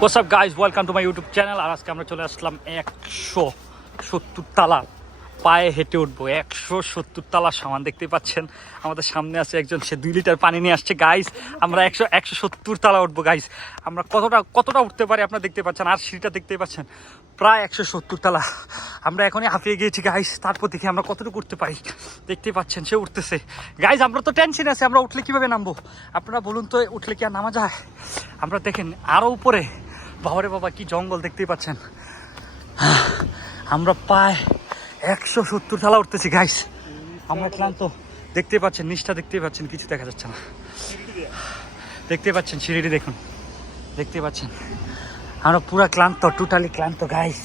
What's up guys welcome to my YouTube channel আর আজকে আমরা চলে আসলাম একশো সত্তর তালা পায়ে হেঁটে উঠবো। একশো সত্তর তালা সামান দেখতে পাচ্ছেন। আমাদের সামনে আছে একজন, সে দুই লিটার পানি নিয়ে আসছে। গাইজ আমরা একশো একশো সত্তর তালা উঠবো গাইজ আমরা কতটা কতটা উঠতে পারি আপনারা দেখতে পাচ্ছেন? আর সিঁড়িটা দেখতে পাচ্ছেন? প্রায় একশো সত্তর তালা। আমরা এখনই হাঁপিয়ে গিয়েছি গাইজ তারপর দেখি আমরা কতটুকু উঠতে পারি। দেখতে পাচ্ছেন, সে উঠতেছে। গাইজ আমরা তো টেনশন আছে। আমরা উঠলে কীভাবে নামবো? আপনারা বলুন তো, উঠলে কি আর নামা যায়? আমরা দেখেন আরও উপরে বাবারে বাবা, কি জঙ্গল দেখতেই পাচ্ছেন। আমরা প্রায় একশো সত্তর তালা উঠতেছি গাইস আমরা ক্লান্ত। দেখতে পাচ্ছেন নিষ্ঠা দেখতেই পাচ্ছেন, কিছু দেখা যাচ্ছে না। দেখতে পাচ্ছেন, সিঁড়িটি দেখুন। দেখতে পাচ্ছেন, আমরা পুরো ক্লান্ত টোটালি ক্লান্ত গাইস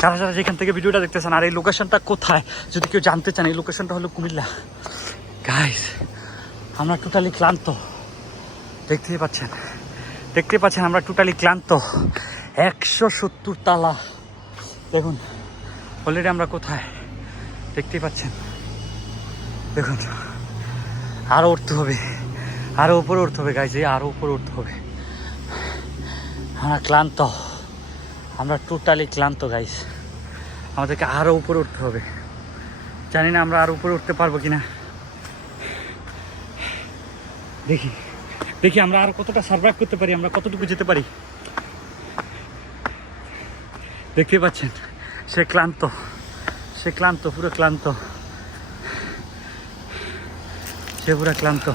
যারা যারা যেখান থেকে ভিডিওটা দেখতেছেন, আর এই লোকেশনটা কোথায়, যদি কেউ জানতে চান, এই লোকেশনটা হলো কুমিল্লা। গাইস আমরা টোটালি ক্লান্ত। দেখতেই পাচ্ছেন দেখতে পাচ্ছেন আমরা টোটালি ক্লান্ত। একশো সত্তর তালা। দেখুন অলরেডি আমরা কোথায়? দেখতে পাচ্ছেন? দেখুন আরও উঠতে হবে। আরও উপরে উঠতে হবে গাইজ আরও উপরে উঠতে হবে। আমরা ক্লান্ত। আমরা টোটালি ক্লান্ত গাইজ আমাদেরকে আরও উপরে উঠতে হবে। জানি না আমরা আরও উপরে উঠতে পারব কিনা। দেখি। দেখি আমরা আর কতটা সার্ভাইভ করতে পারি, আমরা কতটুকু যেতে পারি। দেখতে পাচ্ছেন, সে ক্লান্ত সে ক্লান্ত, পুরো ক্লান্ত। সে পুরো ক্লান্ত।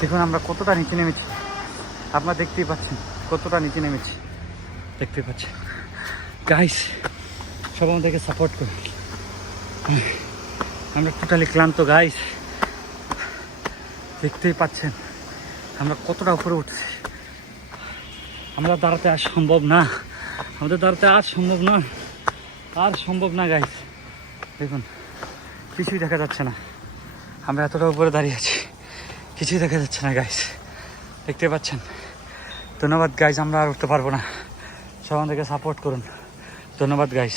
দেখুন আমরা কতটা নিচে নেমেছি। আপনারা দেখতেই পাচ্ছেন কতটা নিচে নেমেছি। দেখতে পাচ্ছেন। গাইস সব আমাদেরকে সাপোর্ট করুন। আমরা টোটালি ক্লান্ত গাইস দেখতেই পাচ্ছেন, আমরা কতটা উপরে উঠছি। আমরা দাঁড়াতে আর সম্ভব না, আমাদের দাঁড়াতে আর সম্ভব না, আর সম্ভব না গাইস দেখুন, কিছুই দেখা যাচ্ছে না। আমরা এতটা উপরে দাঁড়িয়ে আছি, কিছুই দেখা যাচ্ছে না গাইস দেখতে পাচ্ছেন? ধন্যবাদ গাইস আমরা আর উঠতে পারব না। সব আমাদেরকে সাপোর্ট করুন। ধন্যবাদ গাইস